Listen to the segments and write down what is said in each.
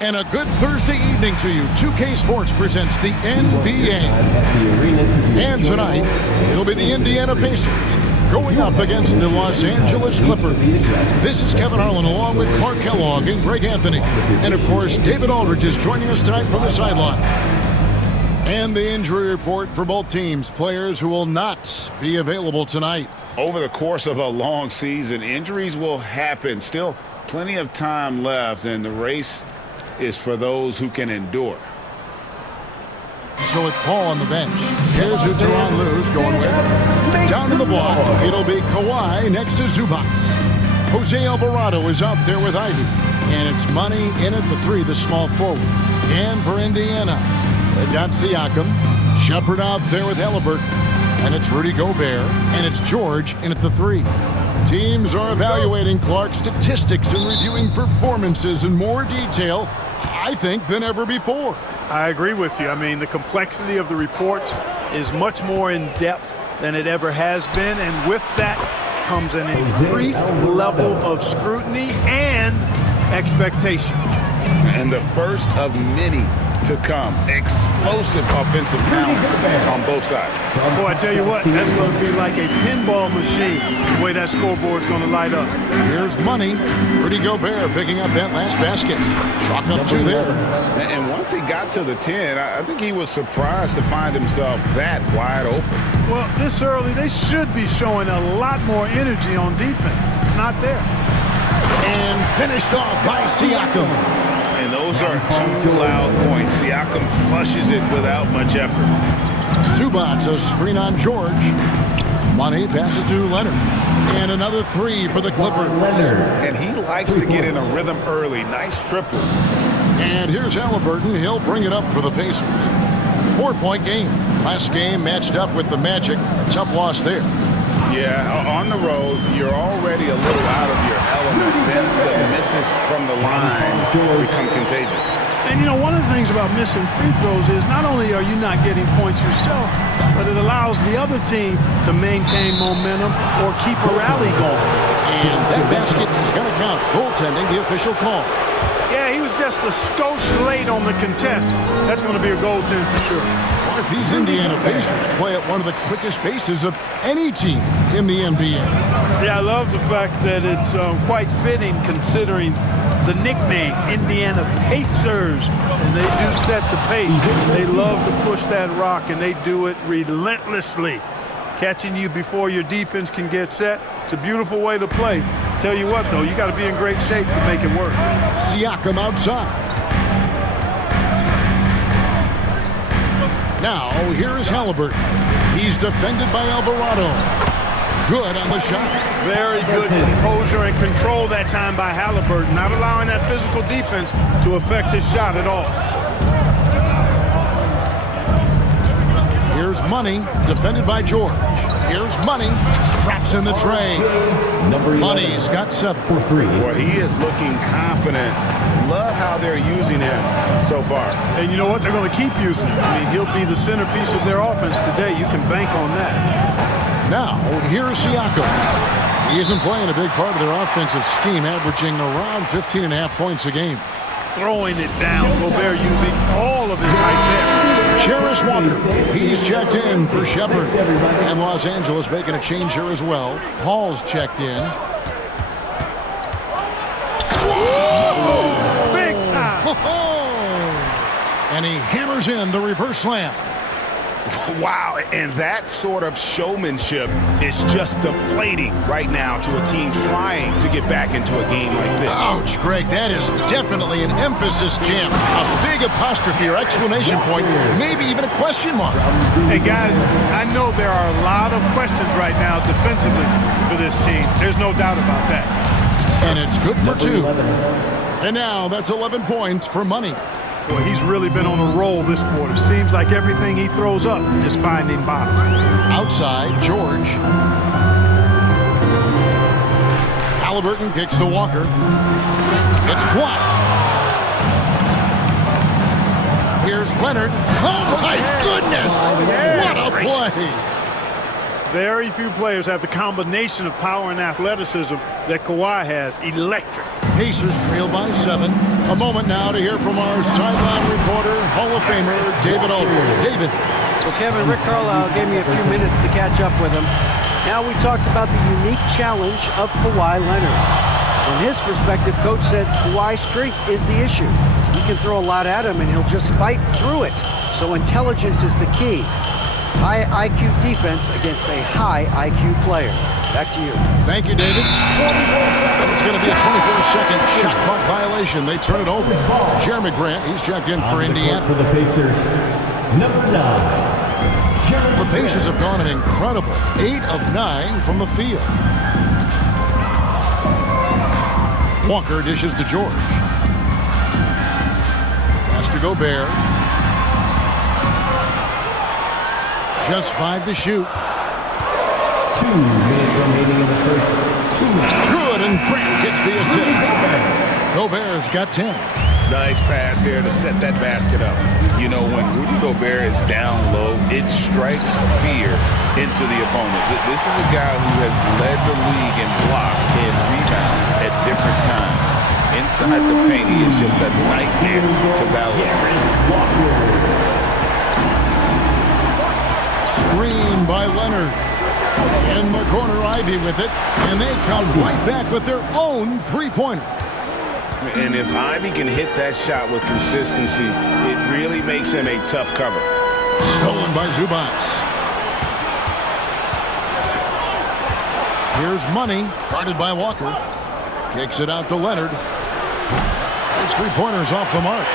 And a good Thursday evening to you. 2K Sports presents the NBA. And tonight, it'll be the Indiana Pacers going up against the Los Angeles Clippers. This is Kevin Harlan along with Clark Kellogg and Greg Anthony. And of course, David Aldridge is joining us tonight from the sideline. And the injury report for both teams. Players who will not be available tonight. Over the course of a long season, injuries will happen. Still plenty of time left, and the race is for those who can endure. So with Paul on the bench, here's who Tyronn Lue's going with. Down to the block, it'll be Kawhi next to Zubac. Jose Alvarado is out there with Ivy. And it's Money in at the three, the small forward. And for Indiana, they've got Siakam. Shepherd out there with Halliburton. And it's Rudy Gobert. And it's George in at the three. Teams are evaluating Clark's statistics and reviewing performances in more detail, I think, than ever before. I agree with you. I mean, the complexity of the reports is much more in depth than it ever has been. And with that comes an increased level of scrutiny and expectation. And the first of many to come. Explosive offensive talent on both sides. Boy, I tell you what, that's going to be like a pinball machine, the way that scoreboard's going to light up. Here's Money. Rudy Gobert picking up that last basket. Chalk up two there. And once he got to the 10, I think he was surprised to find himself that wide open. Well, this early, they should be showing a lot more energy on defense. It's not there. And finished off by Siakam. And those are two loud points. Siakam flushes it without much effort. Zubac, a screen on George. Money passes to Leonard. And another three for the Clippers. And he likes to get in a rhythm early. Nice triple. And here's Halliburton. He'll bring it up for the Pacers. 4-point game. Last game matched up with the Magic. A tough loss there. Yeah, on the road, you're already a little out of your element. Then the misses from the line become contagious. And, you know, one of the things about missing free throws is not only are you not getting points yourself, but it allows the other team to maintain momentum or keep a rally going. And that basket is going to count. Goaltending, the official call. Yeah, he was just a skosh late on the contest. That's going to be a goaltend for sure. These Indiana Pacers play at one of the quickest paces of any team in the NBA. Yeah, I love the fact that it's quite fitting considering the nickname, Indiana Pacers. And they do set the pace. They love to push that rock, and they do it relentlessly. Catching you before your defense can get set. It's a beautiful way to play. Tell you what, though, you got to be in great shape to make it work. Siakam outside. Now, here is Halliburton. He's defended by Alvarado. Good on the shot. Very good composure and control that time by Halliburton, not allowing that physical defense to affect his shot at all. Here's Money, defended by George. Here's Money, traps in the tray. Money's got 7 for 3. Well, he is looking confident. Love how they're using him so far. And you know what? They're going to keep using him. I mean, he'll be the centerpiece of their offense today. You can bank on that. Now, here's Siakam. He's been playing a big part of their offensive scheme, averaging around 15.5 points a game. Throwing it down. Gobert using all of his height there. Cherish Walker. He's checked in for Shepherd. And Los Angeles making a change here as well. Paul's checked in. Big time. And he hammers in the reverse slam. Wow, and that sort of showmanship is just deflating right now to a team trying to get back into a game like this. Ouch, Greg, that is definitely an emphasis jam. A big apostrophe or exclamation point, maybe even a question mark. Hey, guys, I know there are a lot of questions right now defensively for this team. There's no doubt about that. And it's good for 2. And now that's 11 points for Money. Boy, he's really been on a roll this quarter. Seems like everything he throws up is finding bottom. Outside, George. Halliburton kicks to Walker. It's blocked. Here's Leonard. Oh, my goodness! What a play! Very few players have the combination of power and athleticism that Kawhi has. Electric. Pacers trail by 7. A moment now to hear from our sideline reporter, Hall of Famer David Aldridge. David. Well, Kevin, Rick Carlisle gave me a few minutes to catch up with him. Now we talked about the unique challenge of Kawhi Leonard. From his perspective, Coach said Kawhi's strength is the issue. You can throw a lot at him and he'll just fight through it. So intelligence is the key. High IQ defense against a high IQ player. Back to you. Thank you, David. It's going to be a 24-second shot clock violation. They turn it over. Jeremy Grant, he's checked in for Indiana. For the Pacers, number 9. The Pacers have gone an incredible 8 of 9 from the field. Walker dishes to George. Pass to Gobert. Just 5 to shoot. 2 minutes remaining in the first. 2 minutes. Good, and Grant gets the assist. Gobert's got 10. Nice pass here to set that basket up. You know, when Rudy Gobert is down low, it strikes fear into the opponent. This is a guy who has led the league in blocks and rebounds at different times. Inside the paint, he is just a nightmare to battle. Screen by Leonard. In the corner, Ivy with it. And they come right back with their own three-pointer. And if Ivy can hit that shot with consistency, it really makes him a tough cover. Stolen by Zubac. Here's Money, guarded by Walker. Kicks it out to Leonard. His three-pointer's off the mark.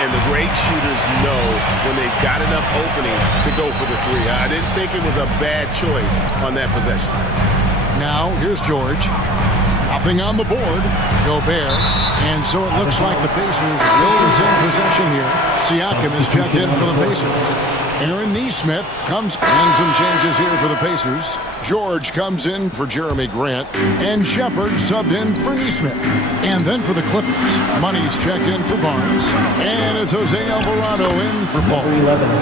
And the great shooters know when they've got enough opening to go for the three. I didn't think it was a bad choice on that possession. Now, here's George. Nothing on the board. Gobert. And so it looks like the Pacers will retain possession here. Siakam is checked in for the Pacers. Aaron Nesmith comes, and some changes here for the Pacers. George comes in for Jeremy Grant, and Shepard subbed in for Nesmith. And then for the Clippers, Money's checked in for Barnes, and it's Jose Alvarado in for Paul.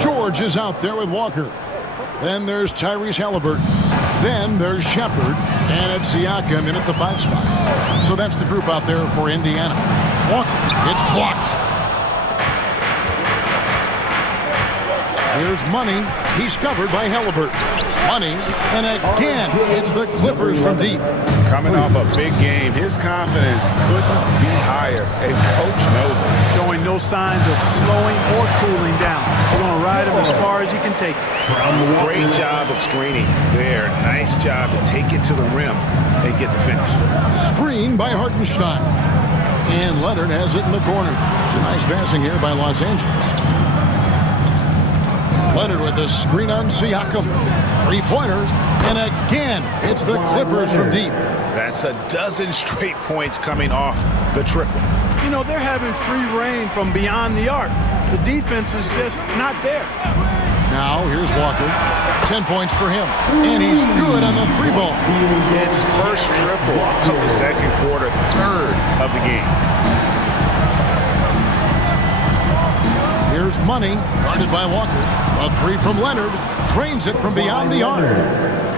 George is out there with Walker. Then there's Tyrese Halliburton. Then there's Shepard, and it's Siakam in at the 5 spot. So that's the group out there for Indiana. Walker, it's blocked. Here's Money. He's covered by Halliburton. Money, and again, it's the Clippers from deep. Coming off a big game, his confidence couldn't be higher, and Coach knows it. Showing no signs of slowing or cooling down. They're going to ride him as far as he can take it. Great job of screening there. Nice job to take it to the rim and get the finish. Screen by Hartenstein. And Leonard has it in the corner. Some nice passing here by Los Angeles. Leonard with a screen on Siakam. Three-pointer. And again, it's the Clippers from deep. That's a dozen straight points coming off the triple. You know, they're having free reign from beyond the arc. The defense is just not there. Now, here's Walker. 10 points for him. And he's good on the 3-ball. It's first triple of the second quarter, third of the game. Here's Money, guarded by Walker. A 3 from Leonard. Drains it from beyond the arc.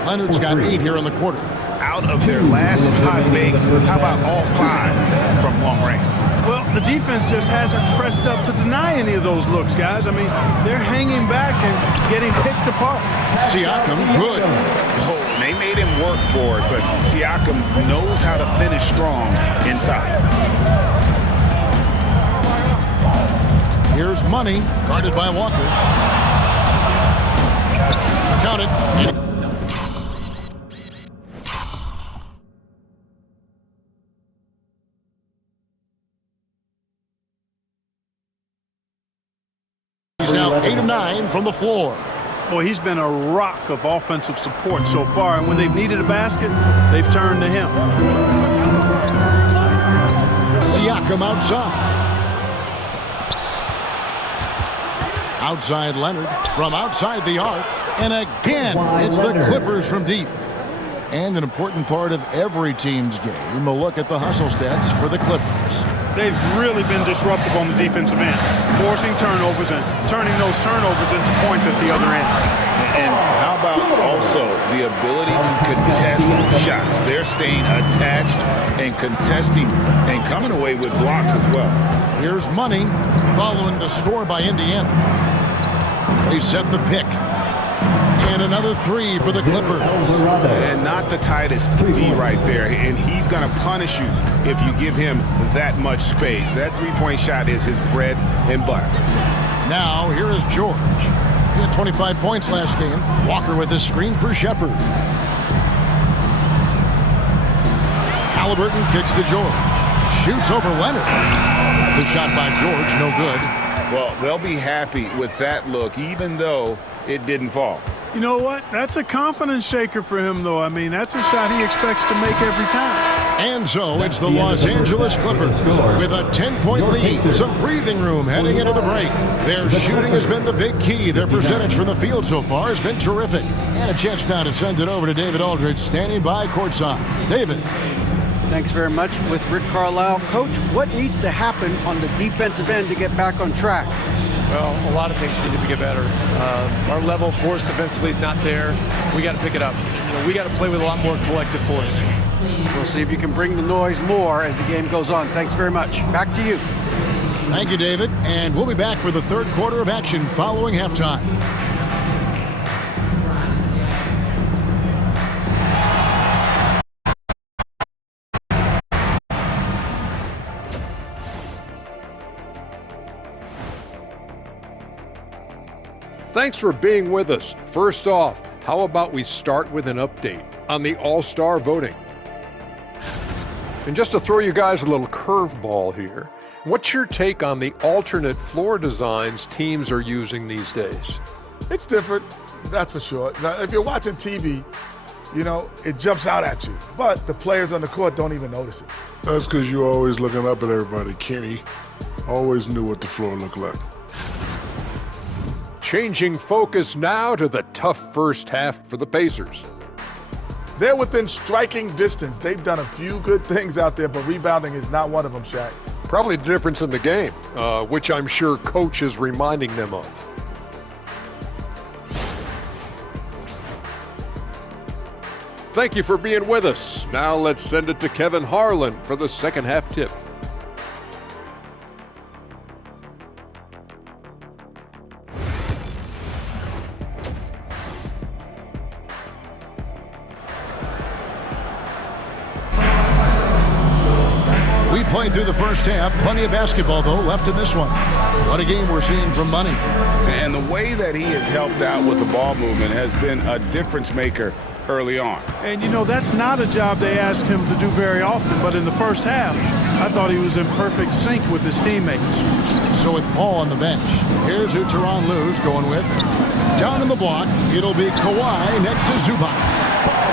Leonard's got 8 here in the quarter. Out of their last 5 makes, how about all 5 from long range? Well, the defense just hasn't pressed up to deny any of those looks, guys. I mean, they're hanging back and getting picked apart. Siakam, good. Oh, they made him work for it, but Siakam knows how to finish strong inside. Here's Money, guarded by Walker. Count it. He's now 8 of 9 from the floor. Boy, he's been a rock of offensive support so far, and when they've needed a basket, they've turned to him. Siakam outside. Outside Leonard from outside the arc. And again, it's the Clippers from deep. And an important part of every team's game, a look at the hustle stats for the Clippers. they've really been disruptive on the defensive end, forcing turnovers and turning those turnovers into points at the other end. And how about also the ability to contest shots? They're staying attached and contesting and coming away with blocks as well. Here's Money following the score by Indiana. They set the pick. And another three for the Clippers. And not the tightest D right there. And he's going to punish you if you give him that much space. That three-point shot is his bread and butter. Now, here is George. He had 25 points last game. Walker with his screen for Shepard. Halliburton kicks to George. Shoots over Leonard. The shot by George, no good. Well, they'll be happy with that look, even though it didn't fall. You know what? That's a confidence shaker for him, though. I mean, that's a shot he expects to make every time. And so it's the Los Angeles Clippers with a 10-point lead. Some breathing room heading into the break. Their shooting has been the big key. Their percentage from the field so far has been terrific. And a chance now to send it over to David Aldridge, standing by courtside. David. Thanks very much with Rick Carlisle. Coach, what needs to happen on the defensive end to get back on track? Well, a lot of things need to get better. Our level of force defensively is not there. We got to pick it up. We got to play with a lot more collective force. We'll see if you can bring the noise more as the game goes on. Thanks very much. Back to you. Thank you, David. And we'll be back for the third quarter of action following halftime. Thanks for being with us. First off, how about we start with an update on the All-Star voting? And just to throw you guys a little curveball here, what's your take on the alternate floor designs teams are using these days? It's different, that's for sure. Now, if you're watching TV, it jumps out at you. But the players on the court don't even notice it. That's because you're always looking up at everybody. Kenny always knew what the floor looked like. Changing focus now to the tough first half for the Pacers. They're within striking distance. They've done a few good things out there, but rebounding is not one of them, Shaq. Probably the difference in the game, which I'm sure Coach is reminding them of. Thank you for being with us. Now let's send it to Kevin Harlan for the second half tip. We played through the first half. Plenty of basketball, though, left in this one. What a game we're seeing from Money. And the way that he has helped out with the ball movement has been a difference maker early on. And, that's not a job they ask him to do very often, but in the first half, I thought he was in perfect sync with his teammates. So with Paul on the bench, here's who Tyronn Lue's going with. Down in the block, it'll be Kawhi next to Zubac.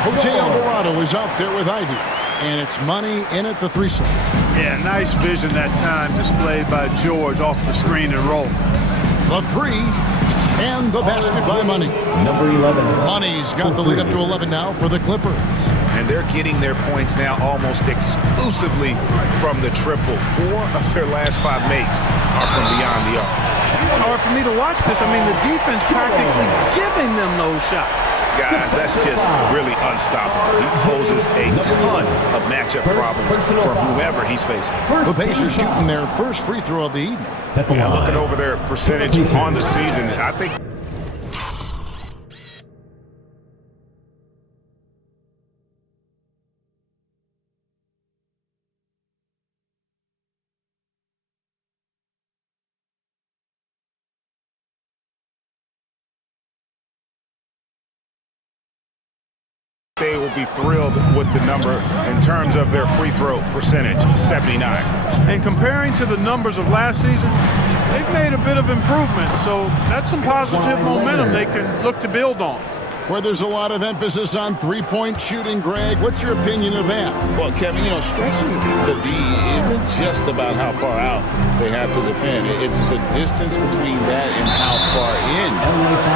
Jose Alvarado is out there with Ivy. And it's Money in at the three-slot. Yeah, nice vision that time displayed by George off the screen and roll. The three and the basket by Money. Number 11. Money's got the lead up to 11 now for the Clippers. And they're getting their points now almost exclusively from the triple. 4 of their last 5 makes are from beyond the arc. It's hard for me to watch this. I mean, the defense practically giving them those shots. Guys, that's just really unstoppable. He poses a ton of matchup problems for whomever he's facing. The Pacers shooting their first free throw of the evening. Yeah, looking over their percentage on the season, I think they will be thrilled with the number in terms of their free throw percentage, 79. And comparing to the numbers of last season, they've made a bit of improvement. So that's some positive momentum they can look to build on. where there's a lot of emphasis on three-point shooting. Greg, what's your opinion of that? Well, Kevin, stretching the D isn't just about how far out they have to defend. It's the distance between that and how far in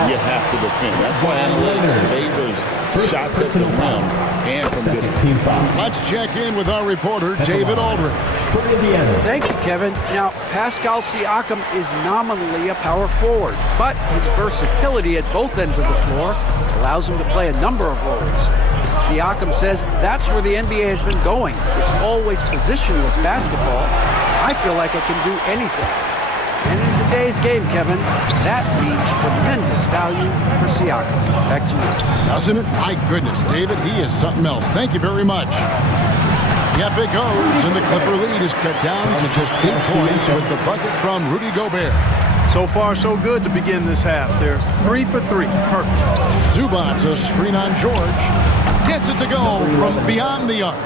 you have to defend. That's why analytics favors shots at the rim and from distance. Let's check in with our reporter, David Aldridge. Thank you, Kevin. Now, Pascal Siakam is nominally a power forward, but his versatility at both ends of the floor allows him to play a number of roles. Siakam says that's where the NBA has been going. It's always positionless basketball. I feel like I can do anything. And in today's game, Kevin, that means tremendous value for Siakam. Back to you. Doesn't it? My goodness, David, he is something else. Thank you very much. Yep, it goes, and the Clipper lead is cut down to just 8 points with the bucket from Rudy Gobert. So far, so good to begin this half. They're 3 for 3. Perfect. Zubac, a screen on George. Gets it to go from beyond the arc.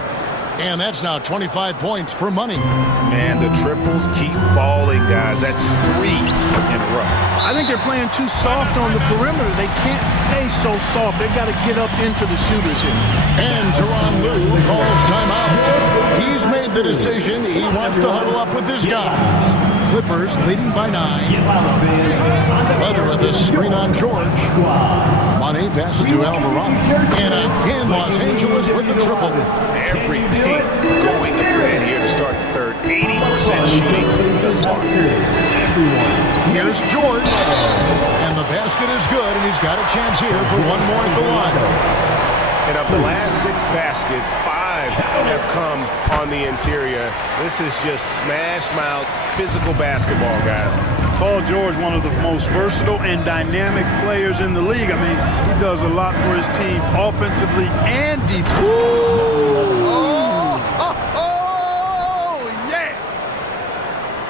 And that's now 25 points for money. Man, the triples keep falling, guys. That's 3 in a row. I think they're playing too soft on the perimeter. They can't stay so soft. They've got to get up into the shooters here. And Tyronn Lue calls timeout. He's made the decision. He wants to huddle up with his guys. Clippers leading by 9. Leather with the screen on George. Money passes to Alvarado. And again, Los Angeles with the triple. Everything going to plan here to start the third. 80% shooting thus far. Here's George. And the basket is good, and he's got a chance here for one more at the line. And of the last 6 baskets, 5 have come on the interior. This is just smash-mouth physical basketball, guys. Paul George, one of the most versatile and dynamic players in the league. I mean, he does a lot for his team offensively and defensively.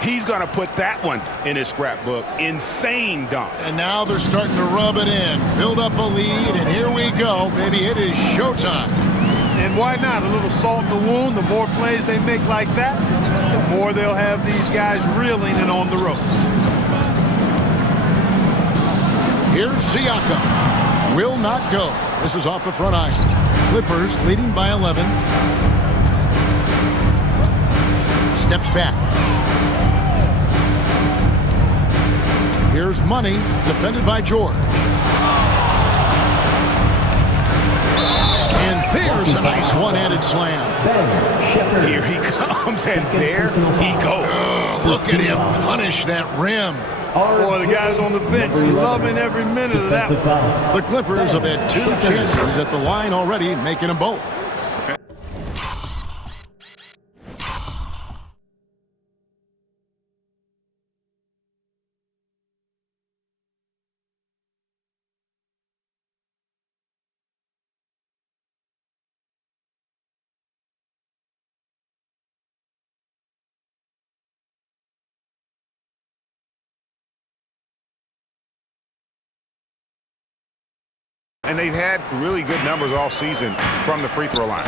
He's going to put that one in his scrapbook. Insane dunk. And now they're starting to rub it in. Build up a lead, and here we go. Maybe it is showtime. And why not? A little salt in the wound. The more plays they make like that, the more they'll have these guys reeling and on the ropes. Here's Siakam. Will not go. This is off the front iron. Clippers leading by 11. Steps back. Here's Money, defended by George. And there's a nice one-handed slam. Here he comes, and there he goes. Oh, look at him punish that rim. Boy, the guys on the bench loving every minute of that one. The Clippers have had 2 chances at the line already, making them both. And they've had really good numbers all season from the free throw line.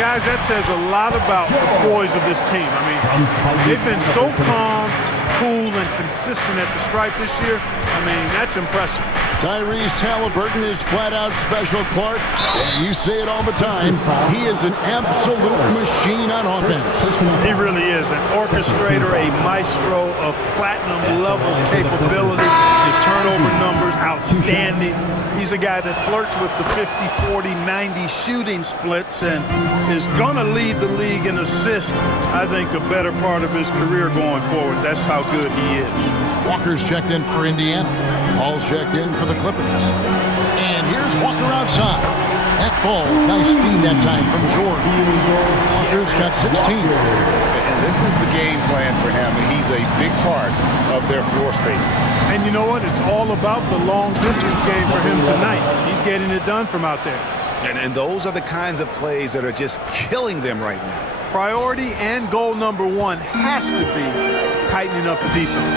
Guys, that says a lot about the poise of this team. I mean, they've been so calm, cool, and consistent at the stripe this year. I mean, that's impressive. Tyrese Halliburton is flat-out special, Clark. You say it all the time. He is an absolute machine on offense. He really is an orchestrator, a maestro of platinum-level capability. His turnover numbers, outstanding. He's a guy that flirts with the 50, 40, 90 shooting splits and is going to lead the league in assists, I think, a better part of his career going forward. That's how good he is. Walker's checked in for Indiana. Paul's checked in for the Clippers. And here's Walker outside. That ball's nice feed that time from Jordan. Walker's got 16. And this is the game plan for him. He's a big part of their floor spacing. And you know what? It's all about the long-distance game for him tonight. He's getting it done from out there. And those are the kinds of plays that are just killing them right now. Priority and goal number 1 has to be tightening up the defense.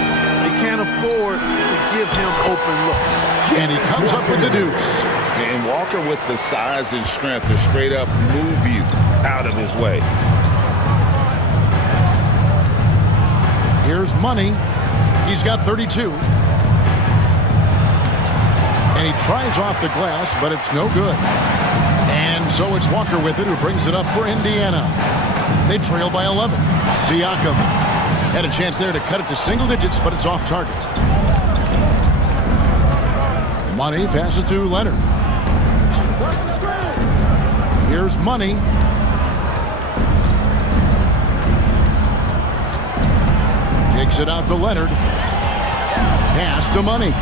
They can't afford to give him open looks. And he comes up with the deuce. And Walker with the size and strength to straight up move you out of his way. Here's Money. He's got 32. And he tries off the glass, but it's no good. And so it's Walker with it, who brings it up for Indiana. They trail by 11. Siakam had a chance there to cut it to single digits, but it's off target. Money passes to Leonard. Here's Money. Kicks it out to Leonard. Pass to Money.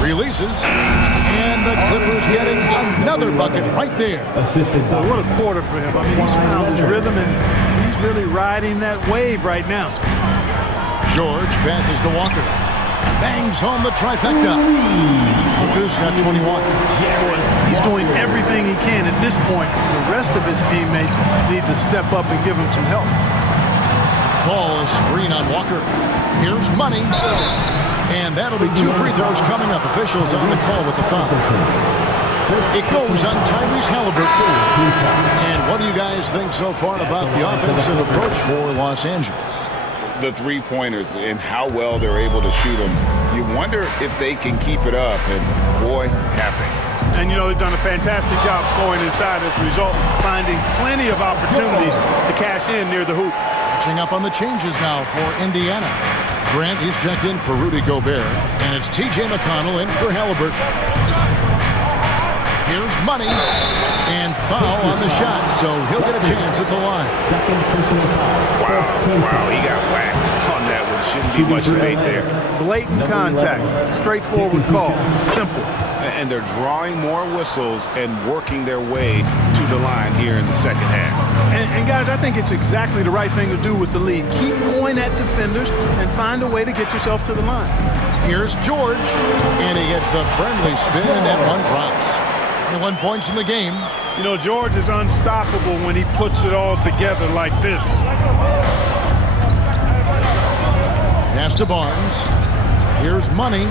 Releases. And the Clippers getting another bucket right there. Assisted by What a quarter for him. I mean, he's found his rhythm, and he's really riding that wave right now. George passes to Walker. Bangs home the trifecta. Walker's got 21. He's doing everything he can at this point. The rest of his teammates need to step up and give him some help. Ball is screen on Walker. Here's Money. And that'll be 2 free throws coming up. Officials on the call with the foul. It goes on Tyrese Halliburton. And what do you guys think so far about the offensive approach for Los Angeles? The three-pointers and how well they're able to shoot them. You wonder if they can keep it up, and boy, have they. And, you know, they've done a fantastic job scoring inside as a result, finding plenty of opportunities to cash in near the hoop. Catching up on the changes now for Indiana. Grant, he's checked in for Rudy Gobert, and it's T.J. McConnell in for Halliburton. Here's Money, and foul on the shot, so he'll get a chance at the line. second personal foul. Wow, he got whacked on that one. Shouldn't be much debate there. Blatant contact, straightforward call, simple. And they're drawing more whistles and working their way to the line here in the second half. And guys, I think it's exactly the right thing to do with the lead. Keep going at defenders and find a way to get yourself to the line. Here's George, and he gets the friendly spin, and that one drops. 21 points in the game. You know, George is unstoppable when he puts it all together like this. Pass to Barnes. Here's Money.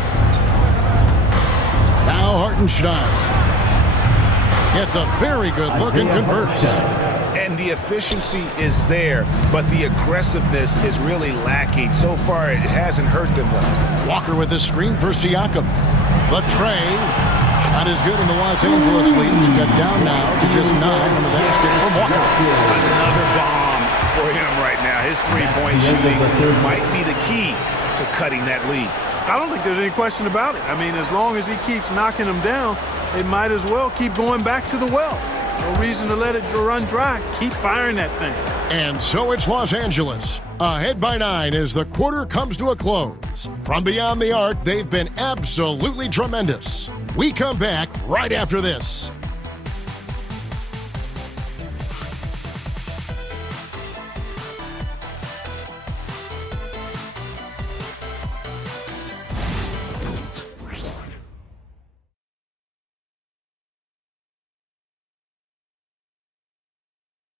Now Hartenstein gets a very good look and converts. And the efficiency is there, but the aggressiveness is really lacking. So far, it hasn't hurt them though. Walker with the screen for Siakam. The tray. Shot is good in the Los Angeles lead. It's cut down now to just 9 on the basket from Walker. Another bomb for him right now. His three-point shooting might be the key to cutting that lead. I don't think there's any question about it. I mean, as long as he keeps knocking them down, they might as well keep going back to the well. No reason to let it run dry. Keep firing that thing. And so it's Los Angeles, ahead by 9 as the quarter comes to a close. From beyond the arc, they've been absolutely tremendous. We come back right after this.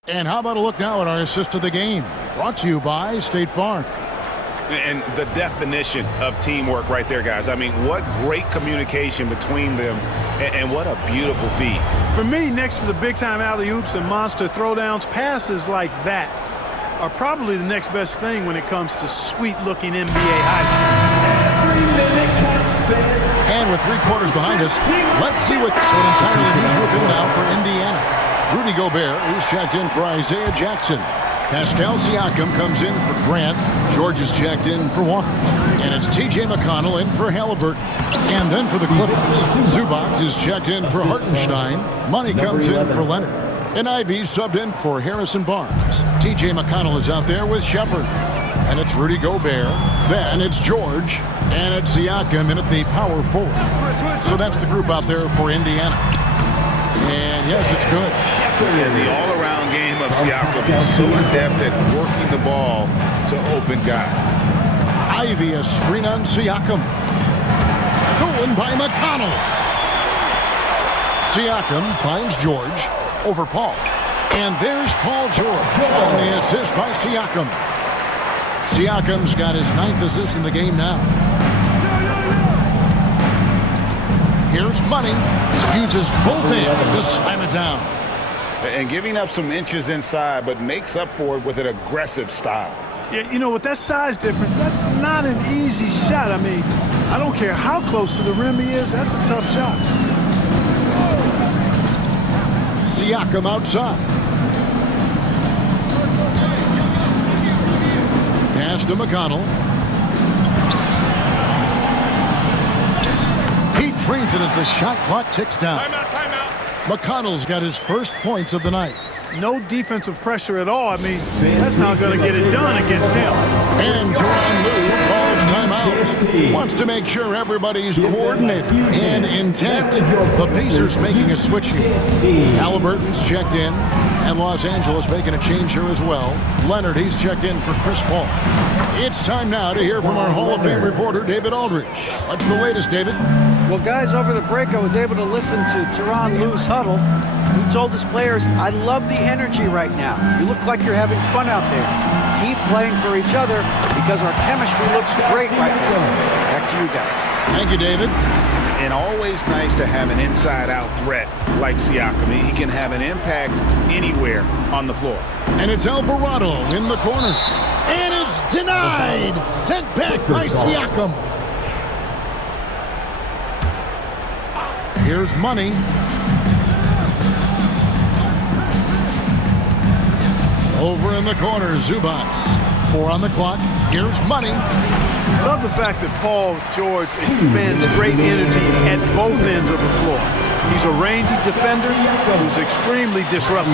And how about a look now at our assist of the game? Brought to you by State Farm. And the definition of teamwork right there, guys. I mean, what great communication between them, and what a beautiful feed. For me, next to the big-time alley-oops and monster throwdowns, passes like that are probably the next best thing when it comes to sweet-looking NBA hype. And with 3 quarters behind us, let's see what's an entirely new group in now for Indiana. Rudy Gobert is checked in for Isaiah Jackson. Pascal Siakam comes in for Grant. George is checked in for Walker. And it's T.J. McConnell in for Halliburton. And then for the Clippers, Zubac is checked in for Hartenstein. Money comes in for Leonard. And Ivy subbed in for Harrison Barnes. T.J. McConnell is out there with Shepard. And it's Rudy Gobert. Then it's George. And it's Siakam in at the power forward. So that's the group out there for Indiana. And yes, it's good. And the all-around game of Siakam is so adept at working the ball to open guys. Ivy, a screen on Siakam. Stolen by McConnell. Siakam finds George over Paul. And there's Paul George on the assist by Siakam. Siakam's got his 9th assist in the game now. Here's Money. Uses both hands to slam it down. And giving up some inches inside, but makes up for it with an aggressive style. Yeah, you know, with that size difference, that's not an easy shot. I mean, I don't care how close to the rim he is, that's a tough shot. Siakam outside. Pass to McConnell. He drains it as the shot clock ticks down. Timeout. McConnell's got his first points of the night. No defensive pressure at all. I mean, that's not going to get it done against him. And Tyronn Lue calls timeout. Wants to make sure everybody's coordinated and intent. The Pacers making a switch here. Halliburton's checked in, and Los Angeles making a change here as well. Leonard, he's checked in for Chris Paul. It's time now to hear from our Hall of Fame reporter, David Aldridge. What's the latest, David? Well, guys, over the break, I was able to listen to Tyronn Lue's huddle. He told his players, I love the energy right now. You look like you're having fun out there. Keep playing for each other because our chemistry looks great right now. Back to you guys. Thank you, David. And always nice to have an inside-out threat like Siakam. He can have an impact anywhere on the floor. And it's Alvarado in the corner. And it's denied. Sent back by Siakam. Here's Money. Over in the corner, Zubac. 4 on the clock. Here's Money. Love the fact that Paul George expends great energy at both ends of the floor. He's a rangy defender who's extremely disruptive.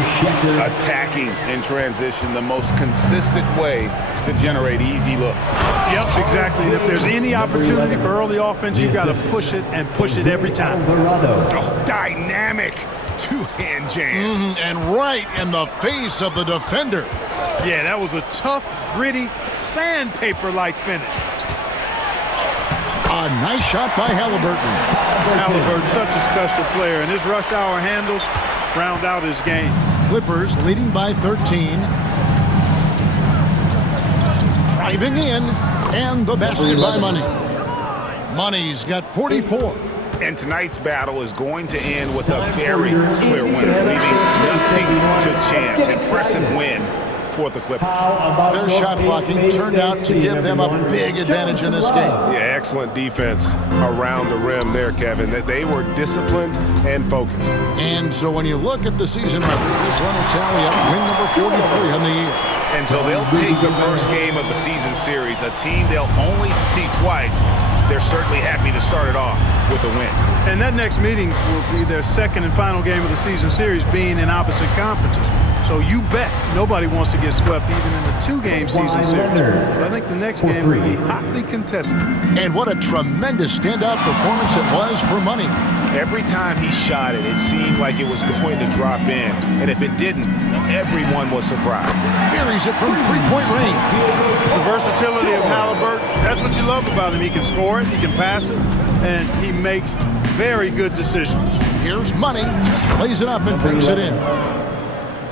Attacking in transition, the most consistent way to generate easy looks. Yep, exactly. And if there's any opportunity for early offense, you've got to push it and push it every time. Oh, dynamic two-hand jam. And right in the face of the defender. Yeah, that was a tough, gritty, sandpaper-like finish. A nice shot by Halliburton. Halliburton, such a special player, and his rush hour handles round out his game. Clippers leading by 13. Driving in, and the basket by Money. Money's got 44. And tonight's battle is going to end with a very clear winner, leaving nothing to chance. Impressive win for the Clippers. Their shot blocking turned out to give them a big advantage in this game. Yeah, excellent defense around the rim there, Kevin. That they were disciplined and focused. And so when you look at the season record, this one will tally up win number 43 on the year. And so they'll take the first game of the season series, a team they'll only see twice. They're certainly happy to start it off with a win. And that next meeting will be their second and final game of the season series, being in opposite conferences. So you bet nobody wants to get swept even in the two-game season series. But I think the next game will be hotly contested. And what a tremendous standout performance it was for Money. Every time he shot it, it seemed like it was going to drop in. And if it didn't, everyone was surprised. Buries it from three-point range. The versatility of Halliburton, that's what you love about him. He can score it, he can pass it, and he makes very good decisions. Here's Money, plays it up and brings it in.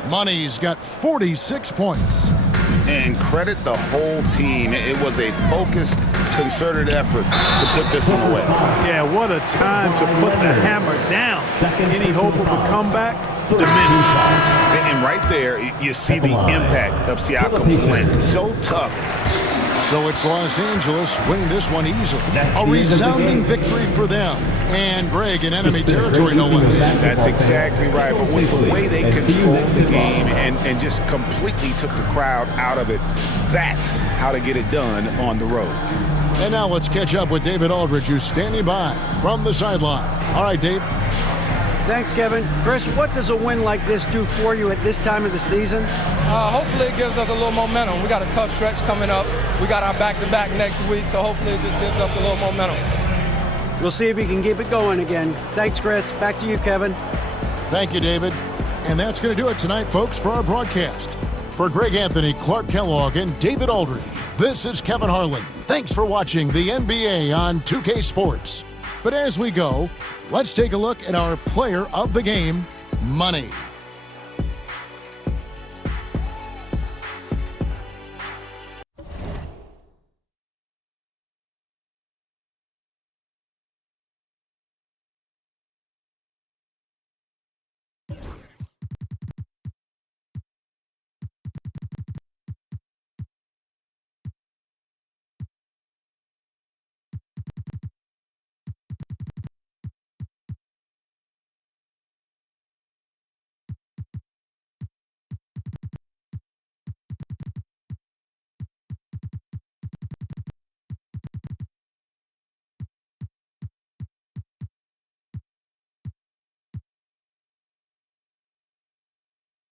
Money's got 46 points. And credit the whole team. It was a focused, concerted effort to put this one away. Yeah, what a time to put the hammer down. Any hope of a comeback? Diminished. And right there, you see the impact of Siakam's win. So tough. So it's Los Angeles winning this one easily. A resounding victory for them. And Greg in enemy territory, no less. That's exactly right. But with the way they controlled the game and just completely took the crowd out of it, that's how to get it done on the road. And now let's catch up with David Aldridge, who's standing by from the sideline. All right, Dave. Thanks, Kevin. Chris, what does a win like this do for you at this time of the season? Hopefully it gives us a little momentum. We got a tough stretch coming up. We got our back-to-back next week, so hopefully it just gives us a little momentum. We'll see if he can keep it going again. Thanks, Chris. Back to you, Kevin. Thank you, David. And that's going to do it tonight, folks, for our broadcast. For Greg Anthony, Clark Kellogg, and David Aldridge, this is Kevin Harlan. Thanks for watching the NBA on 2K Sports. But as we go, let's take a look at our player of the game, Money.